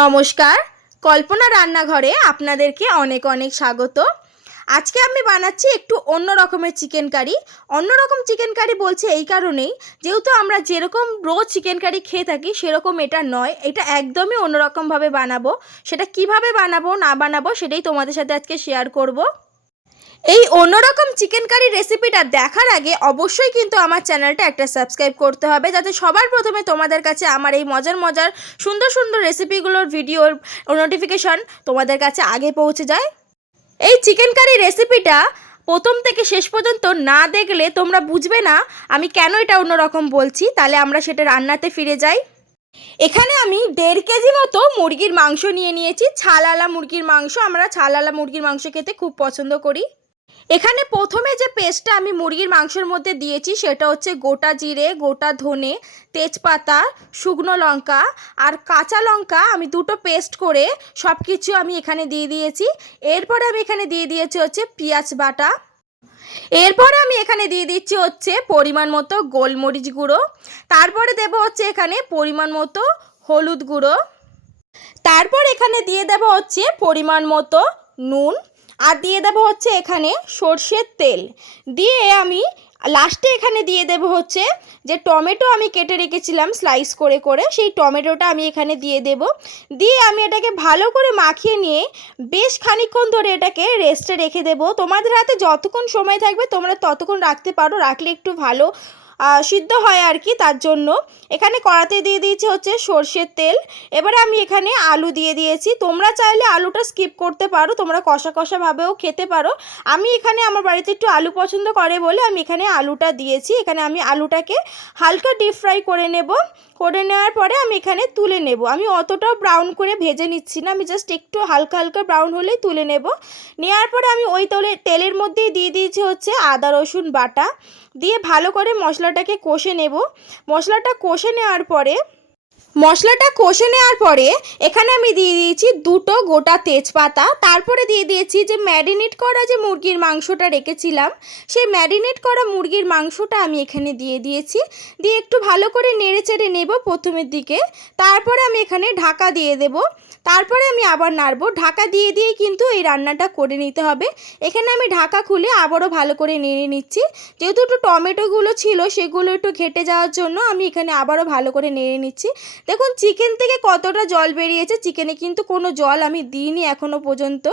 নমস্কার, কল্পনা রান্নাঘরে আপনাদেরকে অনেক অনেক স্বাগত। আজকে আমি বানাচ্ছি একটু অন্য রকমের চিকেন কারি। অন্যরকম চিকেন কারি বলছি এই কারণেই, যেহেতু আমরা যেরকম রোজ চিকেন কারি খেয়ে থাকি সেরকম এটা নয়, এটা একদমই অন্যরকমভাবে বানাবো। সেটা কিভাবে বানাবো না বানাবো সেটাই তোমাদের সাথে আজকে শেয়ার করব। এই অন্যরকম চিকেন কারি রেসিপিটা দেখার আগে অবশ্যই কিন্তু আমার চ্যানেলটা একটা সাবস্ক্রাইব করতে হবে, যাতে সবার প্রথমে তোমাদের কাছে আমার এই মজার মজার সুন্দর সুন্দর রেসিপিগুলোর ভিডিওর নোটিফিকেশন তোমাদের কাছে আগে পৌঁছে যায়। এই চিকেন কারি রেসিপিটা প্রথম থেকে শেষ পর্যন্ত না দেখলে তোমরা বুঝবে না আমি কেন এটা অন্যরকম বলছি। তাহলে আমরা সেটা রান্নাতে ফিরে যাই। এখানে আমি 1.5 কেজি মতো মুরগির মাংস নিয়ে নিয়েছি। ছালালা মুরগির মাংস, আমরা ছালালা মুরগির মাংস খেতে খুব পছন্দ করি। এখানে প্রথমে যে পেস্টটা আমি মুরগির মাংসের মধ্যে দিয়েছি সেটা হচ্ছে গোটা জিরে, গোটা ধনে, তেজপাতা, শুকনো লঙ্কা আর কাঁচা লঙ্কা আমি দুটো পেস্ট করে সব কিছু আমি এখানে দিয়ে দিয়েছি। এরপরে আমি এখানে দিয়ে দিয়েছি হচ্ছে পেঁয়াজ বাটা। এরপরে আমি এখানে দিয়ে দিচ্ছি হচ্ছে পরিমাণ মতো গোলমরিচ গুঁড়ো। তারপরে দেব হচ্ছে এখানে পরিমাণ মতো হলুদ গুঁড়ো। তারপর এখানে দিয়ে দেব হচ্ছে পরিমাণ মতো নুন। আর দিয়ে দেব হচ্ছে এখানে সর্ষের তেল। দিয়ে আমি লাস্টে এখানে দিয়ে দেব হচ্ছে যে টমেটো আমি কেটে রেখেছিলাম স্লাইস করে করে, সেই টমেটোটা আমি এখানে দিয়ে দেব। দিয়ে আমি এটাকে ভালো করে মাখিয়ে নিয়ে বেশ খানিকক্ষণ ধরে এটাকে রেস্টে রেখে দেব। তোমাদের হাতে যতক্ষণ সময় থাকবে তোমরা ততক্ষণ রাখতে পারো, রাখলে একটু ভালো সিদ্ধ হয় আর কি। তার জন্য এখানে কড়াতে দিয়ে দিয়েছি হচ্ছে সর্ষের তেল। এবারে আমি এখানে আলু দিয়ে দিয়েছি। তোমরা চাইলে আলুটা স্কিপ করতে পারো, তোমরা কষা কষাভাবেও খেতে পারো। আমি এখানে আমার বাড়িতে একটু আলু পছন্দ করে বলে আমি এখানে আলুটা দিয়েছি। এখানে আমি আলুটাকে হালকা ডিপ ফ্রাই করে নেব। করে নেওয়ার পরে আমি এখানে তুলে নেব। আমি অতটাও ব্রাউন করে ভেজে নিচ্ছি না, আমি জাস্ট একটু হালকা হালকা ব্রাউন হলেই তুলে নেব। নেওয়ার পরে আমি ওই তেলের মধ্যেই দিয়ে দিয়েছি হচ্ছে আদা রসুন বাটা। দিয়ে ভালো করে মশলাটাকে কষে নেব। মশলাটা কষে নেওয়ার পরে এখানে আমি দিয়ে দিয়েছি দুটো গোটা তেজপাতা। তারপরে দিয়ে দিয়েছি যে ম্যারিনেট করা যে মুরগির মাংসটা রেখেছিলাম, সেই ম্যারিনেট করা মুরগির মাংসটা আমি এখানে দিয়ে দিয়েছি। দিয়ে একটু ভালো করে নেড়ে চেড়ে নেব প্রথমের দিকে। তারপরে আমি এখানে ঢাকা দিয়ে দেব। তারপরে আমি আবার নাড়ব। ঢাকা দিয়ে দিয়েই কিন্তু এই রান্নাটা করে নিতে হবে। এখানে আমি ঢাকা খুলে আবারও ভালো করে নেড়ে নিচ্ছি। যেহেতু একটু টমেটোগুলো ছিল সেগুলো একটু ঘেটে যাওয়ার জন্য আমি এখানে আবারও ভালো করে নেড়ে নিচ্ছি। দেখুন চিকেন থেকে কতটা জল বেরিয়েছে, চিকেনে কিন্তু কোনো জল আমি দিইনি এখনও পর্যন্ত।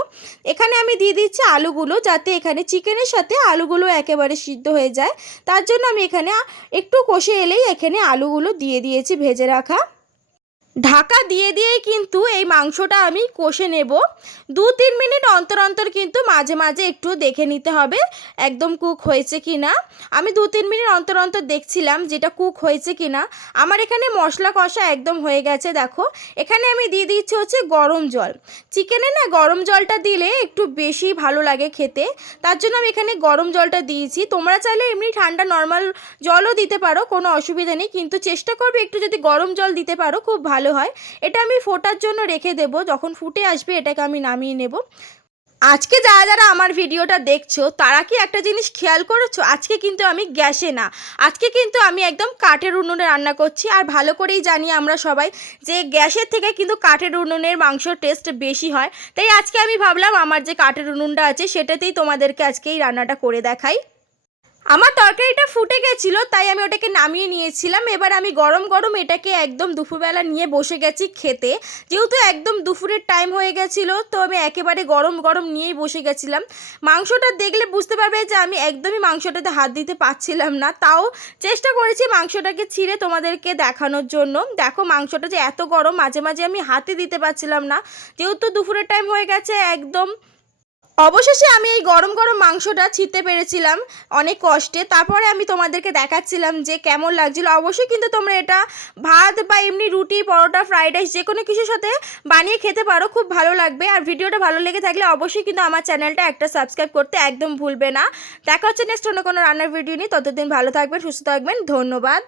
এখানে আমি দিয়ে দিচ্ছি আলুগুলো, যাতে এখানে চিকেনের সাথে আলুগুলো একেবারে সিদ্ধ হয়ে যায়। তার জন্য আমি এখানে একটু কষে এলেই এখানে আলুগুলো দিয়ে দিয়েছি ভেজে রাখা। ঢাকা দিয়ে দিয়েই কিন্তু এই মাংসটা আমি কষে নেব। 2-3 মিনিট অন্তর অন্তর কিন্তু মাঝে মাঝে একটু দেখে নিতে হবে একদম কুক হয়েছে কি না। আমি 2-3 মিনিট অন্তর অন্তর দেখছিলাম যেটা কুক হয়েছে কি না। আমার এখানে মশলা কষা একদম হয়ে গেছে। দেখো এখানে আমি দিয়ে দিচ্ছি হচ্ছে গরম জল। চিকেনে না গরম জলটা দিলে একটু বেশি ভালো লাগে খেতে, তার জন্য আমি এখানে গরম জলটা দিয়েছি। তোমরা চাইলে এমনি ঠান্ডা নর্মাল জলও দিতে পারো, কোনো অসুবিধা নেই, কিন্তু চেষ্টা করবে একটু যদি গরম জল দিতে পারো খুব ভালো হয়। এটা আমি ফোটার জন্য রেখে দেব, যখন ফুটে আসবে এটাকে আমি নামিয়ে নেব। আজকে যারা যারা আমার ভিডিওটা দেখছো তারা কি একটা জিনিস খেয়াল করেছো, আজকে কিন্তু আমি গ্যাসে না, আজকে কিন্তু আমি একদম কাঠের উনুনে রান্না করছি। আর ভালো করেই জানি আমরা সবাই যে গ্যাসের থেকে কিন্তু কাঠের উনুনের মাংসর টেস্ট বেশি হয়। তাই আজকে আমি ভাবলাম আমার যে কাঠের উনুনটা আছে সেটাতেই তোমাদেরকে আজকে এই রান্নাটা করে দেখাই। আমার তরকারিটা ফুটে গেছিলো তাই আমি ওটাকে নামিয়ে নিয়েছিলাম। এবার আমি গরম গরম এটাকে একদম দুপুরবেলা নিয়ে বসে গেছি খেতে। যেহেতু একদম দুপুরের টাইম হয়ে গেছিলো তো আমি একেবারে গরম গরম নিয়েই বসে গেছিলাম। মাংসটা দেখলে বুঝতে পারবে যে আমি একদমই মাংসটাতে হাত দিতে পারছিলাম না, তাও চেষ্টা করেছি মাংসটাকে ছিঁড়ে তোমাদেরকে দেখানোর জন্য। দেখো মাংসটা যে এত গরম, মাঝে মাঝে আমি হাতে দিতে পারছিলাম না, যেহেতু দুপুরের টাইম হয়ে গেছে একদম। অবশেষে আমি এই গরম গরম মাংসটা ছিঁড়তে পেরেছিলাম অনেক কষ্টে। তারপরে আমি তোমাদেরকে দেখাচ্ছিলাম যে কেমন লাগছিল। অবশ্যই কিন্তু তোমরা এটা ভাত বা এমনি রুটি, পরোটা, ফ্রাইড রাইস যে কোনো কিছুর সাথে বানিয়ে খেতে পারো, খুব ভালো লাগবে। আর ভিডিওটা ভালো লেগে থাকলে অবশ্যই কিন্তু আমার চ্যানেলটা একটা সাবস্ক্রাইব করতে একদম ভুলবে না। দেখা হচ্ছে নেক্সট অন্য কোনো রান্নার ভিডিও নিয়ে। ততদিন ভালো থাকবেন, সুস্থ থাকবেন, ধন্যবাদ।